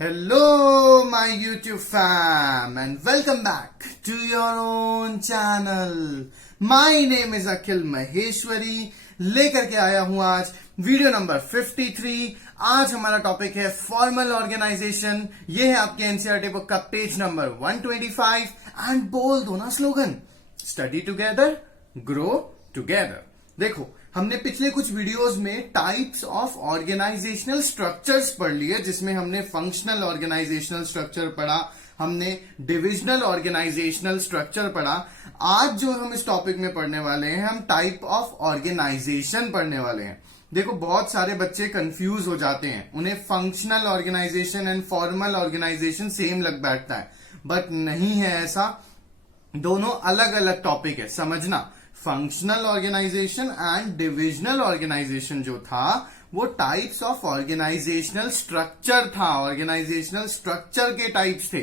Hello, my YouTube fam, and welcome back to your own channel. My name is Akhil Maheshwari. लेकर के आया हूं आज video number 53। आज हमारा टॉपिक है फॉर्मल ऑर्गेनाइजेशन। ये है आपके एनसीईआरटी बुक का पेज नंबर 125 एंड बोल दो ना slogan, study together grow together. देखो, हमने पिछले कुछ वीडियोस में टाइप्स ऑफ ऑर्गेनाइजेशनल स्ट्रक्चर्स पढ़ लिए, जिसमें हमने फंक्शनल ऑर्गेनाइजेशनल स्ट्रक्चर पढ़ा, हमने डिविजनल ऑर्गेनाइजेशनल स्ट्रक्चर पढ़ा। आज जो हम इस टॉपिक में पढ़ने वाले हैं, हम टाइप ऑफ ऑर्गेनाइजेशन पढ़ने वाले हैं। देखो, बहुत सारे बच्चे कंफ्यूज हो जाते हैं, उन्हें functional organization and formal organization same लग बैठता है, बट नहीं है ऐसा। दोनों अलग अलग टॉपिक है, समझना। Functional organization and divisional organization जो था वो टाइप्स ऑफ ऑर्गेनाइजेशनल स्ट्रक्चर था, ऑर्गेनाइजेशनल स्ट्रक्चर के टाइप्स थे।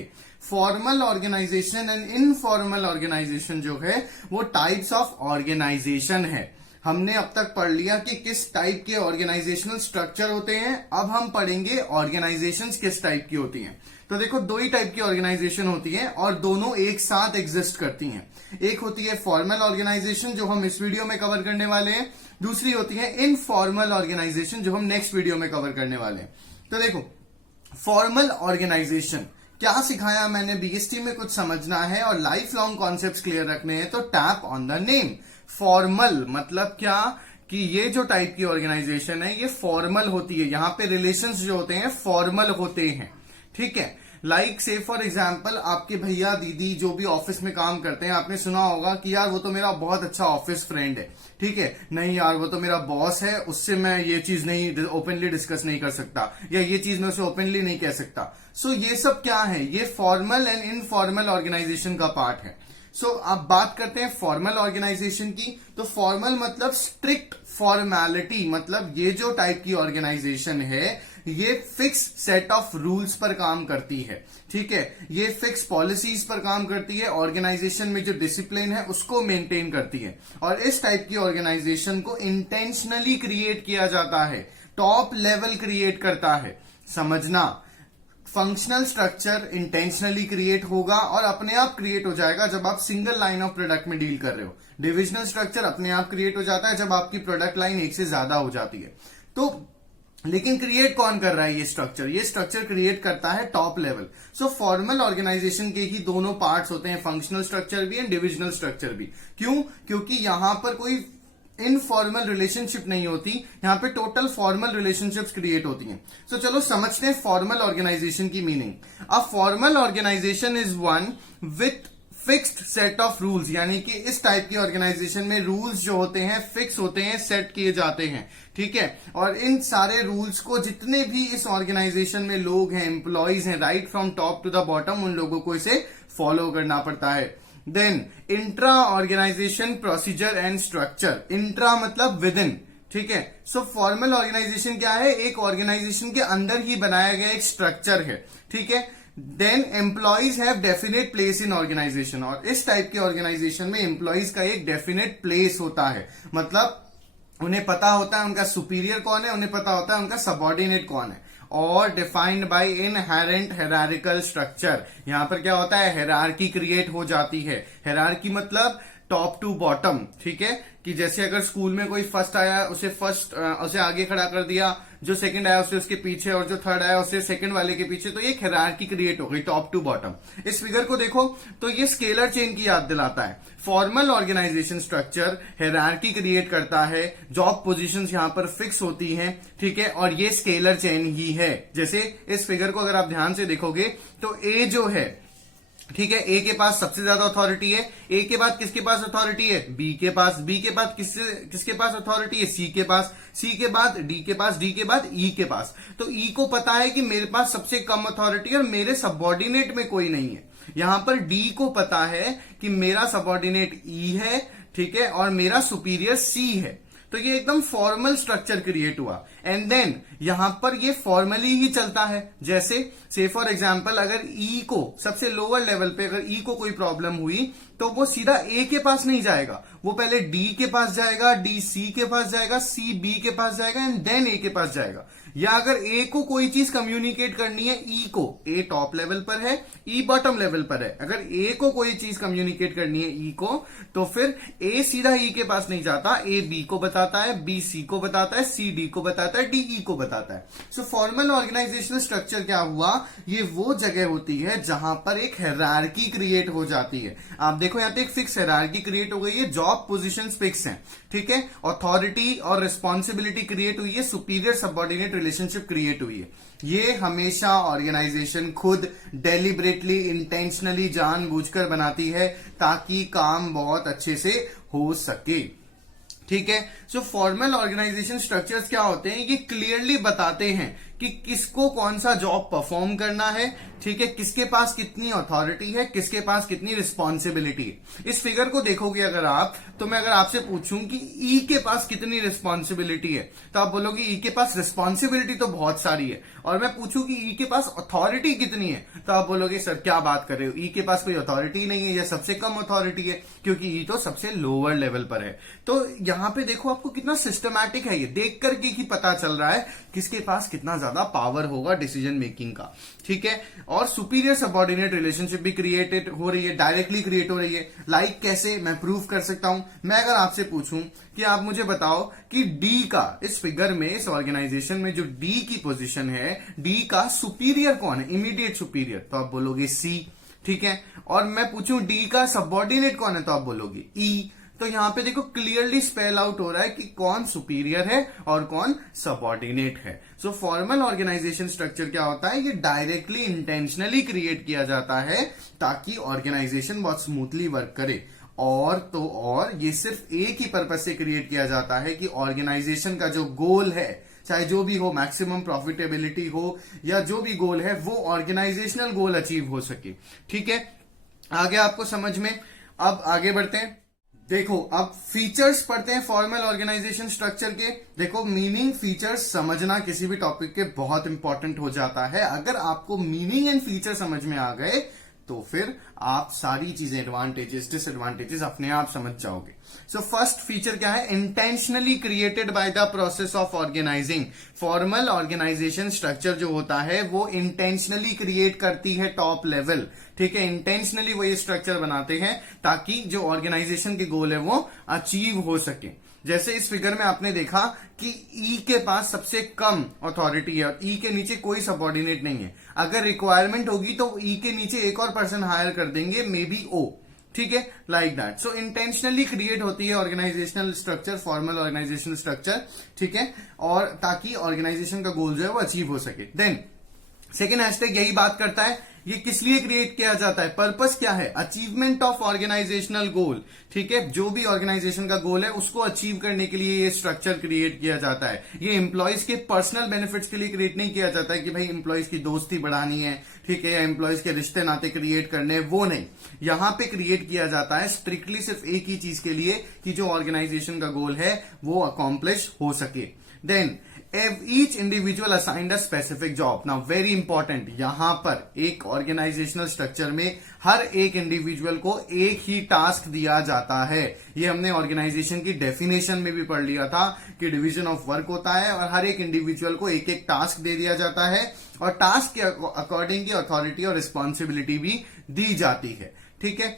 Formal organization and informal organization जो है वो टाइप्स ऑफ ऑर्गेनाइजेशन है। हमने अब तक पढ़ लिया कि किस टाइप के ऑर्गेनाइजेशनल स्ट्रक्चर होते हैं। अब हम पढ़ेंगे ऑर्गेनाइजेशंस किस टाइप की होती हैं। तो देखो, दो ही टाइप की ऑर्गेनाइजेशन होती है और दोनों एक साथ एग्जिस्ट करती हैं। एक होती है फॉर्मल ऑर्गेनाइजेशन जो हम इस वीडियो में कवर करने वाले हैं, दूसरी होती है इनफॉर्मल ऑर्गेनाइजेशन जो हम नेक्स्ट वीडियो में कवर करने वाले हैं। तो देखो, फॉर्मल ऑर्गेनाइजेशन क्या सिखाया मैंने, बीएसटी में कुछ समझना है और लाइफ लॉन्ग कॉन्सेप्ट्स क्लियर रखने हैं, तो tap on the name. Formal मतलब क्या कि ये जो टाइप की ऑर्गेनाइजेशन है ये फॉर्मल होती है, यहां पे रिलेशंस जो होते हैं फॉर्मल होते हैं, ठीक है। लाइक से फॉर एग्जाम्पल, आपके भैया दीदी जो भी ऑफिस में काम करते हैं, आपने सुना होगा कि यार वो तो मेरा बहुत अच्छा ऑफिस फ्रेंड है, ठीक है, नहीं यार वो तो मेरा बॉस है, उससे मैं ये चीज नहीं ओपनली डिस्कस नहीं कर सकता, या ये चीज मैं उसे ओपनली नहीं कह सकता। सो ये सब क्या है, ये फॉर्मल एंड इनफॉर्मल ऑर्गेनाइजेशन का पार्ट है। सो अब बात करते हैं फॉर्मल ऑर्गेनाइजेशन की। तो फॉर्मल मतलब स्ट्रिक्ट फॉर्मेलिटी, मतलब ये जो टाइप की ऑर्गेनाइजेशन है ये फिक्स सेट ऑफ रूल्स पर काम करती है, ठीक है, ये फिक्स पॉलिसीज पर काम करती है, ऑर्गेनाइजेशन में जो डिसिप्लिन है उसको मेंटेन करती है। और इस टाइप की ऑर्गेनाइजेशन को इंटेंशनली क्रिएट किया जाता है, टॉप लेवल क्रिएट करता है, समझना। फंक्शनल स्ट्रक्चर इंटेंशनली क्रिएट होगा और अपने आप क्रिएट हो जाएगा जब आप सिंगल लाइन ऑफ प्रोडक्ट में डील कर रहे हो। डिविजनल स्ट्रक्चर अपने आप क्रिएट हो जाता है जब आपकी प्रोडक्ट लाइन एक से ज्यादा हो जाती है। तो लेकिन क्रिएट कौन कर रहा है ये स्ट्रक्चर? ये स्ट्रक्चर क्रिएट करता है टॉप लेवल। सो फॉर्मल ऑर्गेनाइजेशन के ही दोनों पार्ट्स होते हैं, फंक्शनल स्ट्रक्चर भी एंड डिविजनल स्ट्रक्चर भी। क्यों? क्योंकि यहां पर कोई इनफॉर्मल रिलेशनशिप नहीं होती, यहां पे टोटल फॉर्मल रिलेशनशिप्स क्रिएट होती हैं। सो चलो समझते हैं फॉर्मल ऑर्गेनाइजेशन की meaning. A formal organization is one with fixed set of rules, यानी कि इस टाइप की ऑर्गेनाइजेशन में रूल्स जो होते हैं फिक्स होते हैं, सेट किए जाते हैं, ठीक है। और इन सारे रूल्स को जितने भी इस ऑर्गेनाइजेशन में लोग हैं, एम्प्लॉइज हैं, right from top to the bottom, उन लोगों को इसे फॉलो करना पड़ता है। Then intra organization procedure and structure. Intra मतलब विद इन, ठीक है। सो फॉर्मल ऑर्गेनाइजेशन क्या है? एक ऑर्गेनाइजेशन के अंदर ही बनाया गया एक स्ट्रक्चर है, ठीक है। Then employees have definite place in organization, और इस टाइप के ऑर्गेनाइजेशन में एम्प्लॉइज का एक डेफिनेट प्लेस होता है, मतलब उन्हें पता होता है उनका सुपीरियर कौन है, उन्हें पता होता है उनका सबऑर्डिनेट कौन है। और defined by inherent hierarchical structure, यहां पर क्या होता है, हायरार्की क्रिएट हो जाती है। हायरार्की मतलब टॉप टू बॉटम, ठीक है, कि जैसे अगर स्कूल में कोई फर्स्ट आया उसे आगे खड़ा कर दिया, जो सेकंड आया उसे उसके पीछे, और जो थर्ड आया उसे सेकंड वाले के पीछे, तो ये हायरार्की क्रिएट हो गई टॉप टू बॉटम। इस फिगर को देखो तो ये स्केलर चेन की याद दिलाता है। Formal organisation structure hierarchy create करता है, जॉब पोजीशंस यहां पर फिक्स होती हैं, ठीक है, और ये स्केलर चेन ही है। जैसे इस फिगर को अगर आप ध्यान से देखोगे तो ए जो है, ठीक है, ए के पास सबसे ज्यादा अथॉरिटी है, ए के बाद किसके पास अथॉरिटी है, बी के पास, बी के बाद किसके पास अथॉरिटी है, सी के पास, सी के बाद डी के पास, डी के बाद ई के पास। तो ई को पता है कि मेरे पास सबसे कम अथॉरिटी है और मेरे सबऑर्डिनेट में कोई नहीं है। यहां पर डी को पता है कि मेरा सबऑर्डिनेट ई है, ठीक है, और मेरा सुपीरियर सी है। तो ये एकदम फॉर्मल स्ट्रक्चर क्रिएट हुआ। एंड देन यहां पर ये फॉर्मली ही चलता है। जैसे से फॉर एग्जांपल, अगर ई को सबसे लोअर लेवल पे अगर ई को कोई प्रॉब्लम हुई तो वो सीधा ए के पास नहीं जाएगा, वो पहले डी के पास जाएगा, डी सी के पास जाएगा, सी बी के पास जाएगा एंड देन ए के पास जाएगा। या अगर ए को कोई चीज कम्युनिकेट करनी है ई को, ए टॉप लेवल पर है, ई बॉटम लेवल पर है, अगर ए को कोई चीज कम्युनिकेट करनी है ई को, तो फिर ए सीधा ई के पास नहीं जाता, ए बी को बताता है, बी सी को बताता है, सी डी को बताता है, डी ई को बताता है। सो फॉर्मल ऑर्गेनाइजेशनल स्ट्रक्चर क्या हुआ, ये वो जगह होती है जहां पर एक हायरार्की क्रिएट हो जाती है। आप देखो यहां पे एक फिक्स हायरार्की क्रिएट हो गई है, जॉब पोजीशंस फिक्स हैं, ठीक है, अथॉरिटी और रिस्पॉन्सिबिलिटी क्रिएट हुई है, सुपीरियर सबऑर्डिनेट रिलेशनशिप क्रिएट हुई है। ये हमेशा ऑर्गेनाइजेशन खुद डेलिबरेटली इंटेंशनली जानबूझकर बनाती है ताकि काम बहुत अच्छे से हो सके, ठीक है। सो फॉर्मल ऑर्गेनाइजेशन स्ट्रक्चर्स क्या होते हैं, ये क्लियरली बताते हैं कि किसको कौन सा जॉब परफॉर्म करना है, ठीक है, किसके पास कितनी अथॉरिटी है, किसके पास कितनी रिस्पॉन्सिबिलिटी है। इस फिगर को देखोगे अगर आप, तो मैं अगर आपसे पूछूं कि ई के पास कितनी रिस्पॉन्सिबिलिटी है, तो आप बोलोगे ई के पास रिस्पॉन्सिबिलिटी तो बहुत सारी है, और मैं पूछूं कि ई के पास अथॉरिटी कितनी है, तो आप बोलोगे सर क्या बात कर रहे हो, ई के पास कोई अथॉरिटी नहीं है या सबसे कम अथॉरिटी है, क्योंकि ई तो सबसे लोअर लेवल पर है। तो यहां पे देखो आपको कितना सिस्टमैटिक है, ये देख करके ही पता चल रहा है किसके पास कितना ज्यादा पावर होगा डिसीजन मेकिंग का, ठीक है। और सुपीरियर सबऑर्डिनेट रिलेशनशिप भी क्रिएटेड हो रही है, डायरेक्टली क्रिएट हो रही है। लाइक कैसे मैं प्रूव कर सकता हूं, मैं अगर आपसे पूछूं कि आप मुझे बताओ कि डी का इस फिगर में, इस ऑर्गेनाइजेशन में जो डी की पोजीशन है, डी का सुपीरियर कौन है, इमीडिएट सुपीरियर, तो आप बोलोगे सी, ठीक है। और मैं पूछूं डी का सबऑर्डिनेट कौन है, तो आप बोलोगे ई। तो यहां पे देखो क्लियरली स्पेल आउट हो रहा है कि कौन सुपीरियर है और कौन सबऑर्डिनेट है। सो फॉर्मल ऑर्गेनाइजेशन स्ट्रक्चर क्या होता है, ये डायरेक्टली इंटेंशनली क्रिएट किया जाता है ताकि ऑर्गेनाइजेशन बहुत स्मूथली वर्क करे। और ये सिर्फ एक ही पर्पज से क्रिएट किया जाता है कि ऑर्गेनाइजेशन का जो गोल है, चाहे जो भी हो, मैक्सिमम प्रॉफिटेबिलिटी हो या जो भी गोल है, वो ऑर्गेनाइजेशनल गोल अचीव हो सके, ठीक है। आगे आपको समझ में, अब आगे बढ़ते हैं। देखो अब फीचर्स पढ़ते हैं फॉर्मल ऑर्गेनाइजेशन स्ट्रक्चर के। देखो मीनिंग फीचर्स समझना किसी भी टॉपिक के बहुत इंपॉर्टेंट हो जाता है। अगर आपको मीनिंग एंड फीचर समझ में आ गए तो फिर आप सारी चीजें, एडवांटेजेस डिसएडवांटेजेस अपने आप समझ जाओगे। सो फर्स्ट फीचर क्या है, intentionally created by the process of organizing. Formal organisation structure जो होता है वो इंटेंशनली क्रिएट करती है टॉप लेवल, ठीक है। इंटेंशनली वो ये स्ट्रक्चर बनाते हैं ताकि जो ऑर्गेनाइजेशन के गोल है वो अचीव हो सके। जैसे इस फिगर में आपने देखा कि ई के पास सबसे कम अथॉरिटी है और ई के नीचे कोई सबऑर्डिनेट नहीं है। अगर रिक्वायरमेंट होगी तो ई के नीचे एक और पर्सन हायर कर देंगे, मे बी ओ, ठीक है, like that. So intentionally create होती है organizational structure, formal organizational structure, ठीक है, और ताकि ऑर्गेनाइजेशन का गोल जो है वो अचीव हो सके। देन सेकेंड हैशटैग यही बात करता है, ये किस लिए क्रिएट किया जाता है, पर्पस क्या है, अचीवमेंट ऑफ ऑर्गेनाइजेशनल गोल, ठीक है। जो भी ऑर्गेनाइजेशन का गोल है उसको अचीव करने के लिए ये स्ट्रक्चर क्रिएट किया जाता है। ये एम्प्लॉयज के पर्सनल बेनिफिट्स के लिए क्रिएट नहीं किया जाता है कि भाई एम्प्लॉयज की दोस्ती बढ़ानी है, ठीक है, या एम्प्लॉयज के रिश्ते नाते क्रिएट करने हैं, वो नहीं। यहां पे क्रिएट किया जाता है स्ट्रिक्टली सिर्फ एक ही चीज के लिए कि जो ऑर्गेनाइजेशन का गोल है वो अकॉम्प्लिश हो सके। Then each individual assigned a specific job. Now very important, यहां पर एक ऑर्गेनाइजेशनल स्ट्रक्चर में हर एक इंडिविजुअल को एक ही टास्क दिया जाता है। ये हमने ऑर्गेनाइजेशन की डेफिनेशन में भी पढ़ लिया था कि डिवीजन ऑफ वर्क होता है और हर एक इंडिविजुअल को एक एक टास्क दे दिया जाता है और टास्क के अकॉर्डिंग की अथॉरिटी और रिस्पॉन्सिबिलिटी भी दी जाती है, ठीक है।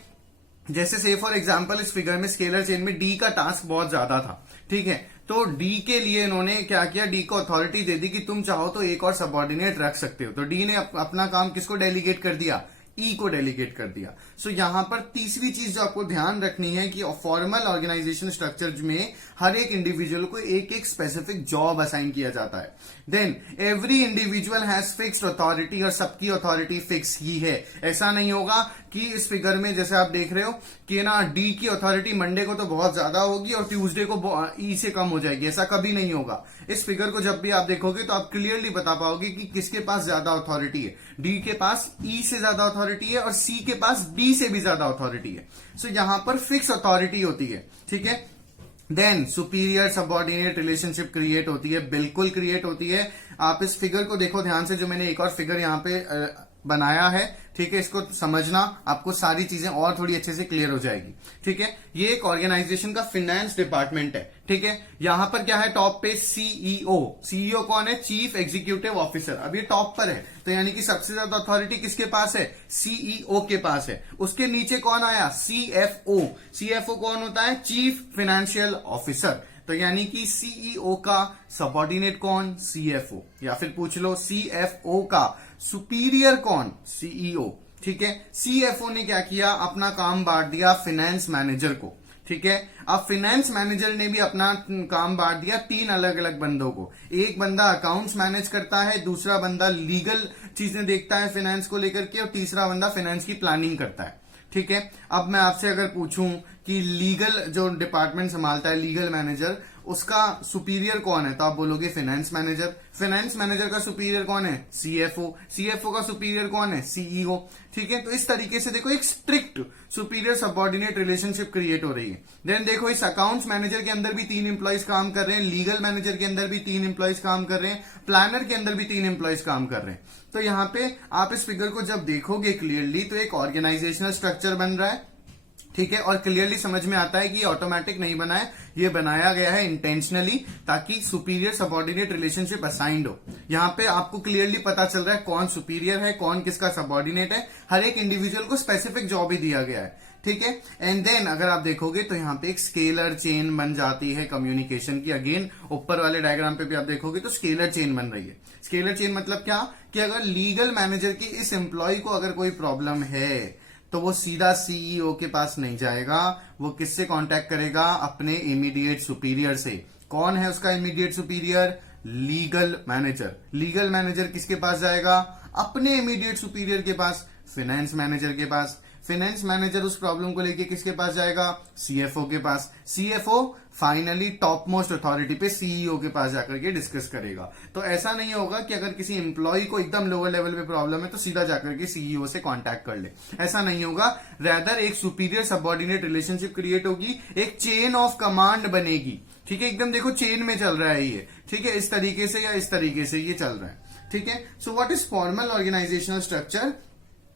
जैसे से फॉर एग्जांपल इस फिगर में स्केलर चेन में डी का टास्क बहुत ज्यादा था, ठीक है, तो डी के लिए इन्होंने क्या किया, डी को अथॉरिटी दे दी कि तुम चाहो तो एक और सबऑर्डिनेट रख सकते हो। तो डी ने अपना काम किसको डेलीगेट कर दिया, ई को डेलीगेट कर दिया। सो यहां पर तीसरी चीज जो आपको ध्यान रखनी है कि फॉर्मल ऑर्गेनाइजेशन स्ट्रक्चर में हर एक इंडिविजुअल को एक एक स्पेसिफिक जॉब असाइन किया जाता है। Then every individual has fixed authority और सबकी अथॉरिटी फिक्स ही है। ऐसा नहीं होगा कि इस फिगर में जैसे आप देख रहे हो कि ना डी की अथॉरिटी मंडे को तो बहुत ज्यादा होगी और ट्यूसडे को ई से कम हो जाएगी, ऐसा कभी नहीं होगा। इस फिगर को जब भी आप देखोगे तो आप क्लियरली बता पाओगे कि किसके पास ज्यादा अथॉरिटी है। डी के पास ई से ज्यादा अथॉरिटी है और सी के पास डी से भी ज्यादा अथॉरिटी है। सो यहां पर फिक्स अथॉरिटी होती है, ठीक है। Then superior subordinate relationship create होती है, बिल्कुल क्रिएट होती है। आप इस फिगर को देखो ध्यान से, जो मैंने एक और फिगर यहाँ पे बनाया है, ठीक है। इसको समझना, आपको सारी चीजें और थोड़ी अच्छे से क्लियर हो जाएगी, ठीक है। ये एक ऑर्गेनाइजेशन का फिनेंस डिपार्टमेंट है, ठीक है। यहां पर क्या है, टॉप पे सीईओ। सीईओ कौन है, चीफ एग्जीक्यूटिव ऑफिसर। अब ये टॉप पर है, तो यानी कि सबसे ज्यादा अथॉरिटी किसके पास है, सीईओ के पास है। उसके नीचे कौन आया, सीएफओ। सीएफओ कौन होता है, चीफ फाइनेंशियल ऑफिसर। तो यानी कि सीईओ का सबऑर्डिनेट कौन, सीएफओ। या फिर पूछ लो सीएफओ का सुपीरियर कौन, सीईओ, ठीक है। सीएफओ ने क्या किया, अपना काम बांट दिया फाइनेंस मैनेजर को, ठीक है। अब फाइनेंस मैनेजर ने भी अपना काम बांट दिया 3 अलग अलग बंदों को। एक बंदा अकाउंट्स मैनेज करता है, दूसरा बंदा लीगल चीजें देखता है फाइनेंस को लेकर के, और तीसरा बंदा फाइनेंस की प्लानिंग करता है, ठीक है। अब मैं आपसे अगर पूछूं कि लीगल जो डिपार्टमेंट संभालता है, लीगल मैनेजर, उसका सुपीरियर कौन है, तो आप बोलोगे फाइनेंस मैनेजर। फाइनेंस मैनेजर का सुपीरियर कौन है, सीएफओ। सीएफओ का सुपीरियर कौन है, सीईओ, ठीक है। तो इस तरीके से देखो एक strict superior subordinate relationship create हो रही है। देन देखो इस अकाउंट्स मैनेजर के अंदर भी 3 एम्प्लॉइज काम कर रहे हैं, लीगल मैनेजर के अंदर भी 3 एम्प्लॉइज काम कर रहे हैं, प्लानर के अंदर भी 3 एम्प्लॉइज काम कर रहे हैं। तो यहां पे आप इस फिगर को जब देखोगे क्लियरली, तो एक ऑर्गेनाइजेशनल स्ट्रक्चर बन रहा है, ठीक है। और क्लियरली समझ में आता है कि ये ऑटोमेटिक नहीं बना है, ये बनाया गया है इंटेंशनली, ताकि सुपीरियर सबऑर्डिनेट रिलेशनशिप असाइंड हो। यहां पे आपको क्लियरली पता चल रहा है कौन सुपीरियर है, कौन किसका सबऑर्डिनेट है। हर एक इंडिविजुअल को स्पेसिफिक जॉब ही दिया गया है, ठीक है। एंड देन अगर आप देखोगे तो यहाँ पे एक स्केलर चेन बन जाती है कम्युनिकेशन की। अगेन ऊपर वाले डायग्राम पे भी आप देखोगे तो स्केलर चेन बन रही है। स्केलर चेन मतलब क्या, कि अगर लीगल मैनेजर की इस एम्प्लॉय को अगर कोई प्रॉब्लम है, तो वो सीधा सीईओ के पास नहीं जाएगा, वो किससे कांटेक्ट करेगा, अपने इमीडिएट सुपीरियर से। कौन है उसका immediate superior, legal manager. Legal manager किसके पास जाएगा, अपने इमीडिएट सुपीरियर के पास, फाइनेंस मैनेजर के पास। फाइनेंस मैनेजर उस प्रॉब्लम को लेके किसके पास जाएगा, सीएफओ के पास। CFO finally top most authority पे सीईओ के पास जाकर के डिस्कस करेगा। तो ऐसा नहीं होगा कि अगर किसी एम्प्लॉय को एकदम लोअर लेवल पे प्रॉब्लम है तो सीधा जाकर के सीईओ से कांटेक्ट कर ले, ऐसा नहीं होगा। रैदर एक सुपीरियर सबऑर्डिनेट रिलेशनशिप क्रिएट होगी, एक चेन ऑफ कमांड बनेगी, ठीक है। एकदम देखो चेन में चल रहा है ये, ठीक है। इस तरीके से या इस तरीके से ये चल रहा है, ठीक है। So what is formal organizational structure,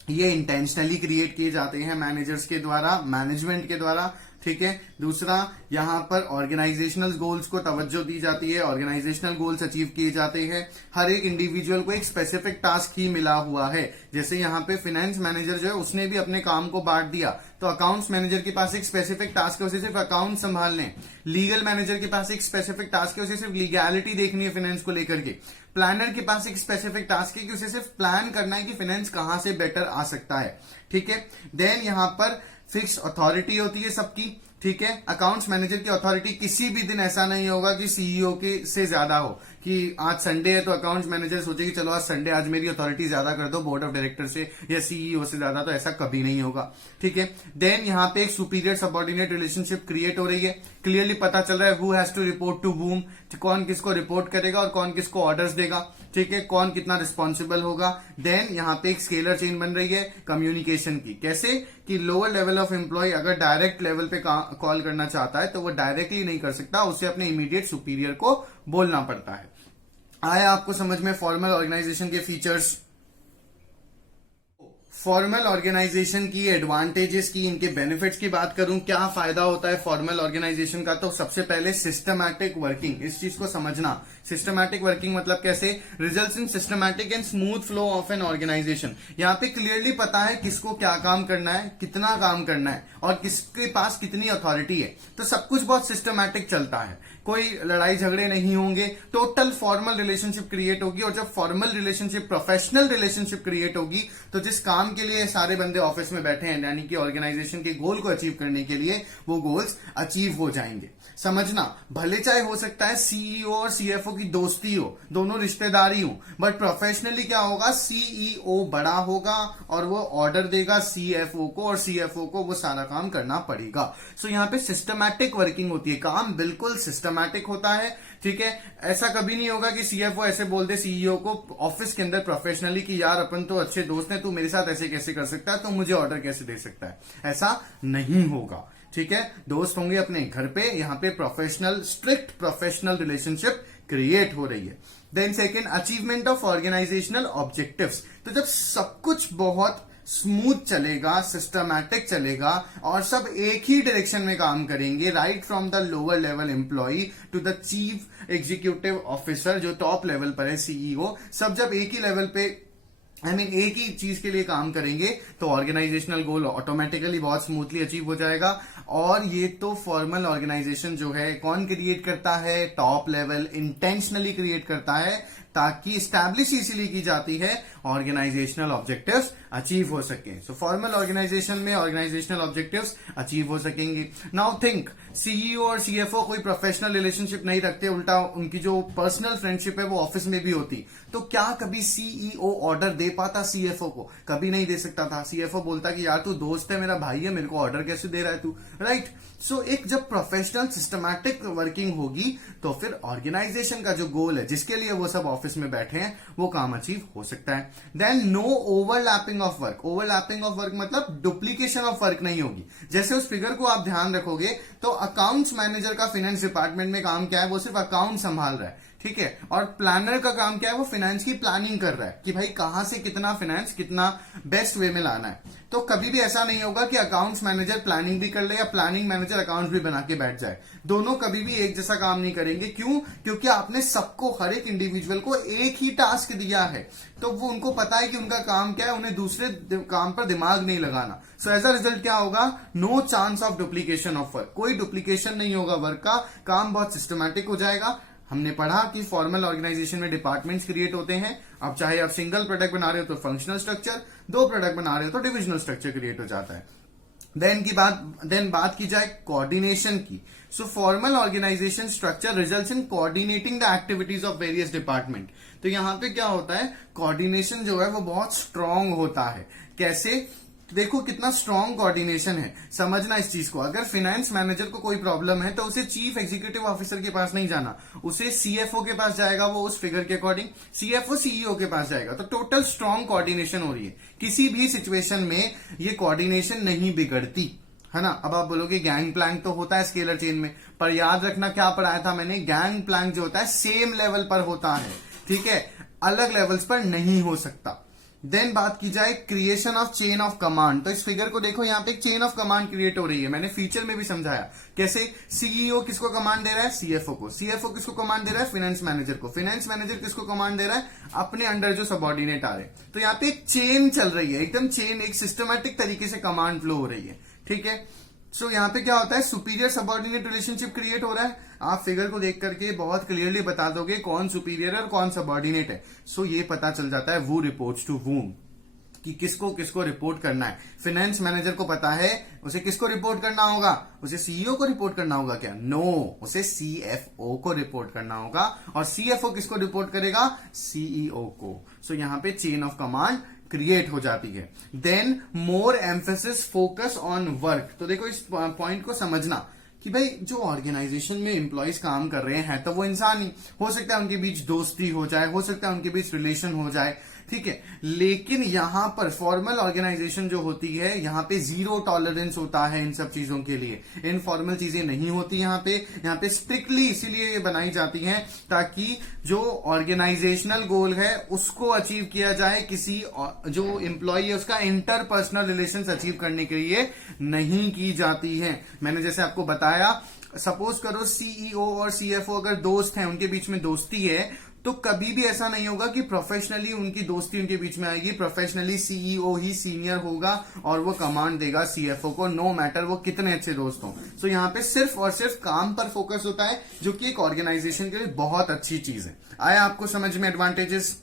ये इंटेंशनली क्रिएट किए जाते हैं मैनेजर्स के द्वारा, मैनेजमेंट के द्वारा, ठीक है। दूसरा, यहां पर ऑर्गेनाइजेशनल गोल्स को तवज्जो दी जाती है, ऑर्गेनाइजेशनल गोल्स अचीव किए जाते हैं। हर एक इंडिविजुअल को एक स्पेसिफिक टास्क ही मिला हुआ है। जैसे यहां पे फाइनेंस मैनेजर जो है उसने भी अपने काम को बांट दिया, तो अकाउंट्स मैनेजर के पास एक स्पेसिफिक टास्क है, उसे सिर्फ अकाउंट संभालने। लीगल मैनेजर के पास एक स्पेसिफिक टास्क है, उसे सिर्फ लीगैलिटी देखनी है फाइनेंस को लेकर के। प्लानर के पास एक स्पेसिफिक टास्क है कि उसे सिर्फ प्लान करना है कि फाइनेंस कहां से बेटर आ सकता है, ठीक है। देन यहां पर फिक्स अथॉरिटी होती है सबकी, ठीक है। अकाउंट्स मैनेजर की अथॉरिटी किसी भी दिन ऐसा नहीं होगा कि सीईओ के से ज्यादा हो, कि आज संडे है तो अकाउंट्स मैनेजर सोचे कि चलो आज संडे, आज मेरी अथॉरिटी ज्यादा कर दो बोर्ड ऑफ डायरेक्टर से या सीईओ से ज्यादा, तो ऐसा कभी नहीं होगा, ठीक है। देन यहां पे एक सुपीरियर सबऑर्डिनेट रिलेशनशिप क्रिएट हो रही है। क्लियरली पता चल रहा है who has to report to whom, कौन किसको रिपोर्ट करेगा और कौन किसको ऑर्डर्स देगा, ठीक है। कौन कितना रिस्पॉन्सिबल होगा। देन यहां पे एक स्केलर चेन बन रही है कम्युनिकेशन की। कैसे, कि लोअर लेवल ऑफ एम्प्लॉय अगर डायरेक्ट लेवल पे कॉल करना चाहता है तो वो डायरेक्टली नहीं कर सकता, उसे अपने इमीडिएट सुपीरियर को बोलना पड़ता है। आया आपको समझ में फॉर्मल ऑर्गेनाइजेशन के फीचर्स। फॉर्मल ऑर्गेनाइजेशन की एडवांटेजेस की, इनके बेनिफिट्स की बात करूं, क्या फायदा होता है फॉर्मल ऑर्गेनाइजेशन का, तो सबसे पहले सिस्टमैटिक वर्किंग, इस चीज को समझना। सिस्टमैटिक वर्किंग मतलब कैसे, results in systematic and smooth flow of an organization. यहां पे क्लियरली पता है किसको क्या काम करना है, कितना काम करना है और किसके पास कितनी अथॉरिटी है, तो सब कुछ बहुत सिस्टमैटिक चलता है। कोई लड़ाई झगड़े नहीं होंगे, टोटल फॉर्मल रिलेशनशिप क्रिएट होगी। और जब formal relationship, professional relationship create होगी, तो जिस काम के लिए सारे बंदे ऑफिस में बैठे हैं, यानी कि ऑर्गेनाइजेशन के गोल को अचीव करने के लिए, वो गोल्स अचीव हो जाएंगे। समझना, भले चाहे हो सकता है सीईओ और सीएफओ की दोस्ती हो, दोनों रिश्तेदारी हो, बट प्रोफेशनली क्या होगा, सीईओ बड़ा होगा और वो ऑर्डर देगा सीएफओ को, और सीएफओ को वो सारा काम करना पड़ेगा। सो यहाँ पे सिस्टमैटिक वर्किंग होती है, काम बिल्कुल सिस्टमैटिक होता है, ठीक है। ऐसा कभी नहीं होगा कि सीएफओ ऐसे बोल दे सीईओ को ऑफिस के अंदर प्रोफेशनली कि यार अपन तो अच्छे दोस्त हैं, तू मेरे साथ ऐसे कैसे कर सकता है, तो मुझे ऑर्डर कैसे दे सकता है, ऐसा नहीं होगा, ठीक है। दोस्त होंगे अपने घर पे, यहाँ पे professional, strict professional relationship create हो रही है। Then second, achievement of organizational objectives. तो जब सब कुछ बहुत स्मूथ चलेगा, सिस्टमैटिक चलेगा और सब एक ही डायरेक्शन में काम करेंगे, right from the lower level employee to the chief executive officer जो टॉप लेवल पर है, सीईओ, सब जब एक ही लेवल पे एक ही चीज के लिए काम करेंगे तो ऑर्गेनाइजेशनल गोल ऑटोमेटिकली बहुत स्मूथली अचीव हो जाएगा। और ये तो फॉर्मल ऑर्गेनाइजेशन जो है कौन क्रिएट करता है, टॉप लेवल इंटेंशनली क्रिएट करता है, ताकि स्टैब्लिश इसीलिए की जाती है ऑर्गेनाइजेशनल ऑब्जेक्टिव्स अचीव हो सके। सो फॉर्मल ऑर्गेनाइजेशन में ऑर्गेनाइजेशनल ऑब्जेक्टिव्स अचीव हो सकेंगे। नाउ थिंक, सीईओ और सीएफओ कोई प्रोफेशनल रिलेशनशिप नहीं रखते, उल्टा उनकी जो पर्सनल फ्रेंडशिप है वो ऑफिस में भी होती, तो क्या कभी सीईओ ऑर्डर दे पाता सीएफओ को? कभी नहीं दे सकता था। सीएफओ बोलता कि यार तू दोस्त है, मेरा भाई है, मेरे को ऑर्डर कैसे दे रहा है तू, राइट? सो एक जब प्रोफेशनल सिस्टमैटिक वर्किंग होगी तो फिर ऑर्गेनाइजेशन का जो गोल है जिसके लिए वो सब ऑफिस में बैठे हैं वो काम अचीव हो सकता है। Then no overlapping of work. Overlapping of work मतलब डुप्लीकेशन ऑफ वर्क नहीं होगी। जैसे उस फिगर को आप ध्यान रखोगे तो अकाउंट्स मैनेजर का फाइनेंस डिपार्टमेंट में काम क्या है, वो सिर्फ अकाउंट संभाल रहा है, ठीक है। और प्लानर का काम क्या है, वो फाइनेंस की प्लानिंग कर रहा है कि भाई कहां से कितना फाइनेंस कितना बेस्ट वे में लाना है। तो कभी भी ऐसा नहीं होगा कि अकाउंट्स मैनेजर प्लानिंग भी कर ले या प्लानिंग मैनेजर अकाउंट्स भी बना के बैठ जाए। दोनों कभी भी एक जैसा काम नहीं करेंगे। क्यों? क्योंकि आपने सबको, हर एक इंडिविजुअल को एक ही टास्क दिया है, तो वो उनको पता है कि उनका काम क्या है, उन्हें दूसरे काम पर दिमाग नहीं लगाना। सो एज अ रिजल्ट क्या होगा, no chance of duplication of work. कोई डुप्लीकेशन नहीं होगा वर्क का, काम बहुत सिस्टमैटिक हो जाएगा। हमने पढ़ा कि फॉर्मल ऑर्गेनाइजेशन में डिपार्टमेंट्स क्रिएट होते हैं। अब चाहे आप सिंगल प्रोडक्ट बना रहे हो तो फंक्शनल स्ट्रक्चर, दो प्रोडक्ट बना रहे हो तो डिविजनल स्ट्रक्चर क्रिएट हो जाता है। देन बात की जाए कोऑर्डिनेशन की। So formal organisation structure results in coordinating the activities of various department. तो यहां पे क्या होता है, कोऑर्डिनेशन जो है वो बहुत स्ट्रांग होता है। कैसे? देखो कितना स्ट्रांग कोऑर्डिनेशन है, समझना इस चीज को। अगर फाइनेंस मैनेजर को कोई प्रॉब्लम है तो उसे चीफ एग्जीक्यूटिव ऑफिसर के पास नहीं जाना, उसे सीएफओ के पास जाएगा, वो उस फिगर के अकॉर्डिंग सीएफओ सीईओ के पास जाएगा। तो टोटल स्ट्रांग कोऑर्डिनेशन हो रही है। किसी भी सिचुएशन में ये कोऑर्डिनेशन नहीं बिगड़ती, है ना। अब आप बोलोगे गैंग प्लैंक तो होता है स्केलर चेन में, पर याद रखना क्या पढ़ाया था मैंने, गैंग प्लैंक जो होता है सेम लेवल पर होता है, ठीक है, अलग लेवल्स पर नहीं हो सकता। देन बात की जाए creation of chain of command. तो इस फिगर को देखो, यहाँ पे एक चेन ऑफ कमांड क्रिएट हो रही है। मैंने फीचर में भी समझाया कैसे। सीईओ किसको कमांड दे रहा है, सीएफओ को। सीएफओ किसको कमांड दे रहा है, फाइनेंस मैनेजर को। फाइनेंस मैनेजर किसको कमांड दे रहा है, अपने अंडर जो सबऑर्डिनेट आ रहे हैं। तो यहाँ पे एक चेन चल रही है, एकदम चेन, एक सिस्टमैटिक तरीके से कमांड फ्लो हो रही है, ठीक है। सो यहाँ पे क्या होता है, सुपीरियर सबऑर्डिनेट रिलेशनशिप क्रिएट हो रहा है। आप फिगर को देख करके बहुत क्लियरली बता दोगे कौन सुपीरियर है और कौन सबऑर्डिनेट है। सो ये पता चल जाता है वू रिपोर्ट्स टू वूम, कि किसको किसको रिपोर्ट करना है। फाइनेंस मैनेजर को पता है उसे किसको रिपोर्ट करना होगा, उसे सीईओ को रिपोर्ट करना होगा क्या? नो, उसे सीएफओ को रिपोर्ट करना होगा। और सीएफओ किसको रिपोर्ट करेगा, सीईओ को। सो यहां पे चेन ऑफ कमांड क्रिएट हो जाती है। Then more emphasis focus on work. तो देखो इस पॉइंट को समझना कि भाई जो ऑर्गेनाइजेशन में एम्प्लॉयज काम कर रहे हैं तो वो इंसान ही हो सकता है, उनके बीच दोस्ती हो जाए, हो सकता है उनके बीच रिलेशन हो जाए, ठीक है। लेकिन यहां पर फॉर्मल ऑर्गेनाइजेशन जो होती है, यहां पे जीरो टॉलरेंस होता है इन सब चीजों के लिए। इनफॉर्मल चीजें नहीं होती यहाँ पे स्ट्रिक्टली इसीलिए बनाई जाती हैं ताकि जो ऑर्गेनाइजेशनल गोल है उसको अचीव किया जाए, किसी जो एम्प्लॉय है उसका इंटरपर्सनल रिलेशंस अचीव करने के लिए नहीं की जाती है। मैंने जैसे आपको बताया, सपोज करो सीईओ और सीएफओ अगर दोस्त हैं, उनके बीच में दोस्ती है, तो कभी भी ऐसा नहीं होगा कि प्रोफेशनली उनकी दोस्ती उनके बीच में आएगी। प्रोफेशनली सीईओ ही सीनियर होगा और वो कमांड देगा सीएफओ को, नो मैटर वो कितने अच्छे दोस्त हों। सो यहाँ पे सिर्फ और सिर्फ काम पर फोकस होता है, जो कि एक ऑर्गेनाइजेशन के लिए बहुत अच्छी चीज है। आया आपको समझ में एडवांटेजेस?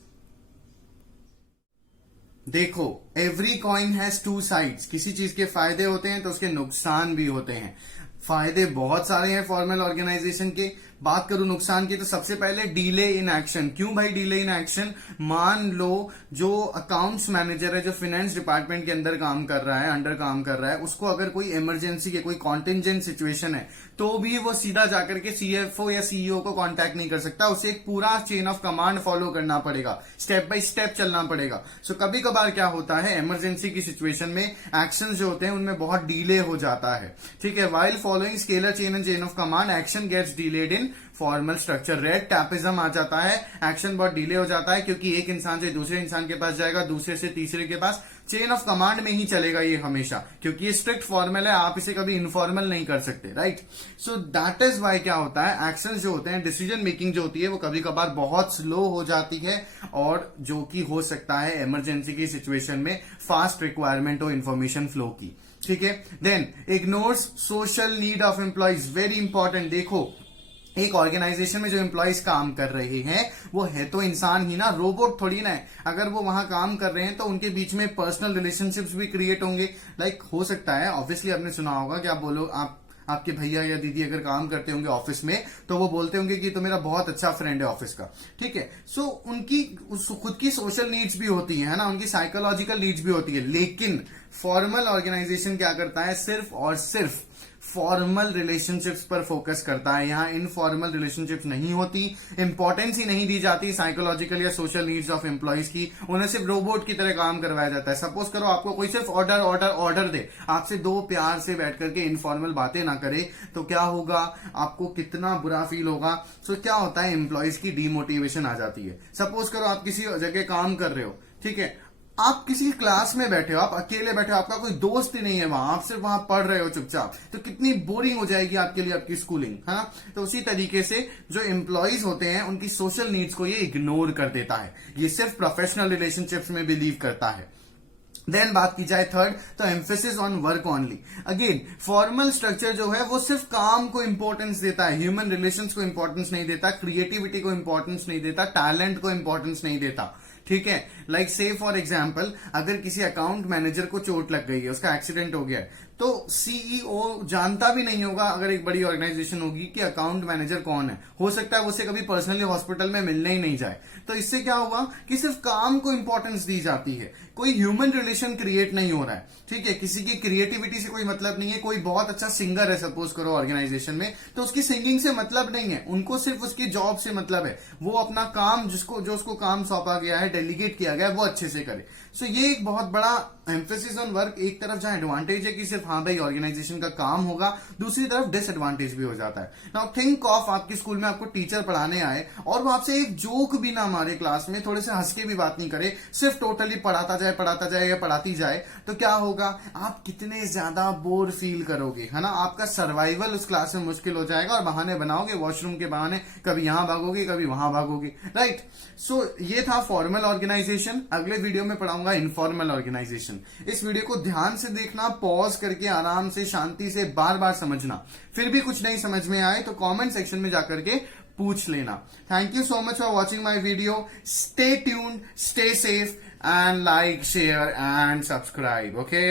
देखो, every coin has two sides. किसी चीज के फायदे होते हैं तो उसके नुकसान भी होते हैं। फायदे बहुत सारे हैं फॉर्मल ऑर्गेनाइजेशन के। बात करूं नुकसान की तो सबसे पहले डिले इन एक्शन। क्यों भाई डिले इन एक्शन? मान लो जो अकाउंट्स मैनेजर है, जो फाइनेंस डिपार्टमेंट के अंदर काम कर रहा है, अंडर काम कर रहा है, उसको अगर कोई इमरजेंसी के कोई कॉन्टिजेंट सिचुएशन है तो भी वो सीधा जाकर के सीएफओ या सीईओ को कांटेक्ट नहीं कर सकता। उसे एक पूरा चेन ऑफ कमांड फॉलो करना पड़ेगा, स्टेप बाय स्टेप चलना पड़ेगा। सो कभी कभार क्या होता है, इमरजेंसी की सिचुएशन में एक्शन जो होते हैं उनमें बहुत डिले हो जाता है, ठीक है। While following scalar chain and chain of command, action gets delayed in formal structure. Red tapism आ जाता है, एक्शन बहुत डिले हो जाता है क्योंकि एक इंसान से दूसरे इंसान के पास जाएगा, दूसरे से तीसरे के पास, चेन ऑफ कमांड में ही चलेगा ये हमेशा, क्योंकि ये स्ट्रिक्ट फॉर्मल है, आप इसे कभी इनफॉर्मल नहीं कर सकते, right. So that is why क्या होता है, एक्शन जो होते हैं, डिसीजन मेकिंग जो होती है वो कभी कभार बहुत स्लो हो जाती है, और जो कि हो सकता है इमरजेंसी की सिचुएशन में फास्ट रिक्वायरमेंट हो इंफॉर्मेशन फ्लो की, ठीक है। Then ignores social need of employees, very important. देखो, एक ऑर्गेनाइजेशन में जो एम्प्लॉइज काम कर रहे हैं वो है तो इंसान ही ना, रोबोट थोड़ी ना है। अगर वो वहां काम कर रहे हैं तो उनके बीच में पर्सनल रिलेशनशिप्स भी क्रिएट होंगे। लाइक हो सकता है, ऑब्वियसली आपने सुना होगा कि आप बोलो, आपके भैया या दीदी अगर काम करते होंगे ऑफिस में तो वो बोलते होंगे कि तो मेरा बहुत अच्छा फ्रेंड है ऑफिस का, ठीक है। सो उनकी खुद की सोशल नीड्स भी होती है ना, उनकी साइकोलॉजिकल नीड्स भी होती है। लेकिन फॉर्मल ऑर्गेनाइजेशन क्या करता है, सिर्फ और सिर्फ फॉर्मल रिलेशनशिप्स पर फोकस करता है। यहां इनफॉर्मल रिलेशनशिप्स नहीं होती, इंपॉर्टेंस ही नहीं दी जाती साइकोलॉजिकल या सोशल नीड्स ऑफ एम्प्लॉइज की। उन्हें सिर्फ रोबोट की तरह काम करवाया जाता है। सपोज करो आपको कोई सिर्फ ऑर्डर ऑर्डर ऑर्डर दे, आपसे दो प्यार से बैठ करके इनफॉर्मल बातें ना करे, तो क्या होगा, आपको कितना बुरा फील होगा। सो क्या होता है, एम्प्लॉइज की डीमोटिवेशन आ जाती है। सपोज करो आप किसी जगह काम कर रहे हो, ठीक है, आप किसी क्लास में बैठे हो, आप अकेले बैठे हो, आपका कोई दोस्त ही नहीं है वहां, आप सिर्फ वहां पढ़ रहे हो चुपचाप, तो कितनी बोरिंग हो जाएगी आपके लिए आपकी स्कूलिंग, है ना। तो उसी तरीके से जो एम्प्लॉइज होते हैं उनकी सोशल नीड्स को ये इग्नोर कर देता है, ये सिर्फ प्रोफेशनल रिलेशनशिप्स में बिलीव करता है। देन बात की जाए थर्ड, तो emphasis on work only. Again formal structure जो है वो सिर्फ काम को इंपॉर्टेंस देता है, ह्यूमन रिलेशंस को इंपॉर्टेंस नहीं देता, क्रिएटिविटी को इंपॉर्टेंस नहीं देता, टैलेंट को इंपॉर्टेंस नहीं देता, ठीक है। लाइक से फॉर एग्जाम्पल, अगर किसी अकाउंट मैनेजर को चोट लग गई है, उसका एक्सीडेंट हो गया है, तो सीईओ जानता भी नहीं होगा, अगर एक बड़ी ऑर्गेनाइजेशन होगी, कि अकाउंट मैनेजर कौन है। हो सकता है उसे कभी पर्सनली हॉस्पिटल में मिलने ही नहीं जाए। तो इससे क्या हुआ कि सिर्फ काम को इंपॉर्टेंस दी जाती है, कोई ह्यूमन रिलेशन क्रिएट नहीं हो रहा है, ठीक है। किसी की क्रिएटिविटी से कोई मतलब नहीं है। कोई बहुत अच्छा सिंगर है सपोज करो ऑर्गेनाइजेशन में, तो उसकी सिंगिंग से मतलब नहीं है, उनको सिर्फ उसकी जॉब से मतलब है। वो अपना काम जो उसको काम सौंपा गया है, डेलीगेट किया गया है, वो अच्छे से करे। सो ये एक बहुत बड़ा एम्फेसिस ऑन वर्क। एक तरफ जहां एडवांटेज है कि सिर्फ हाँ भाई ऑर्गेनाइजेशन का काम होगा, दूसरी तरफ डिसएडवांटेज भी हो जाता है। नाउ थिंक ऑफ, आपके स्कूल में आपको टीचर पढ़ाने आए और वो आपसे एक जोक भी ना मारे क्लास में, थोड़े से हंस के भी बात नहीं करे, सिर्फ टोटली पढ़ाता जाए या पढ़ाती जाए, तो क्या होगा, आप कितने ज्यादा बोर फील करोगे, है ना। आपका सर्वाइवल उस क्लास में मुश्किल हो जाएगा और बहाने बनाओगे, वॉशरूम के बहाने, कभी यहां भागोगे कभी वहां भागोगे, राइट। सो ये था फॉर्मल ऑर्गेनाइजेशन। अगले वीडियो में पढ़ाऊंगा इनफॉर्मल ऑर्गेनाइजेशन। इस वीडियो को ध्यान से देखना, पॉज करके आराम से शांति से बार बार समझना। फिर भी कुछ नहीं समझ में आए तो कमेंट सेक्शन में जाकर के पूछ लेना। Thank you so much for watching my video. Stay tuned, stay safe, and like, share and subscribe, okay?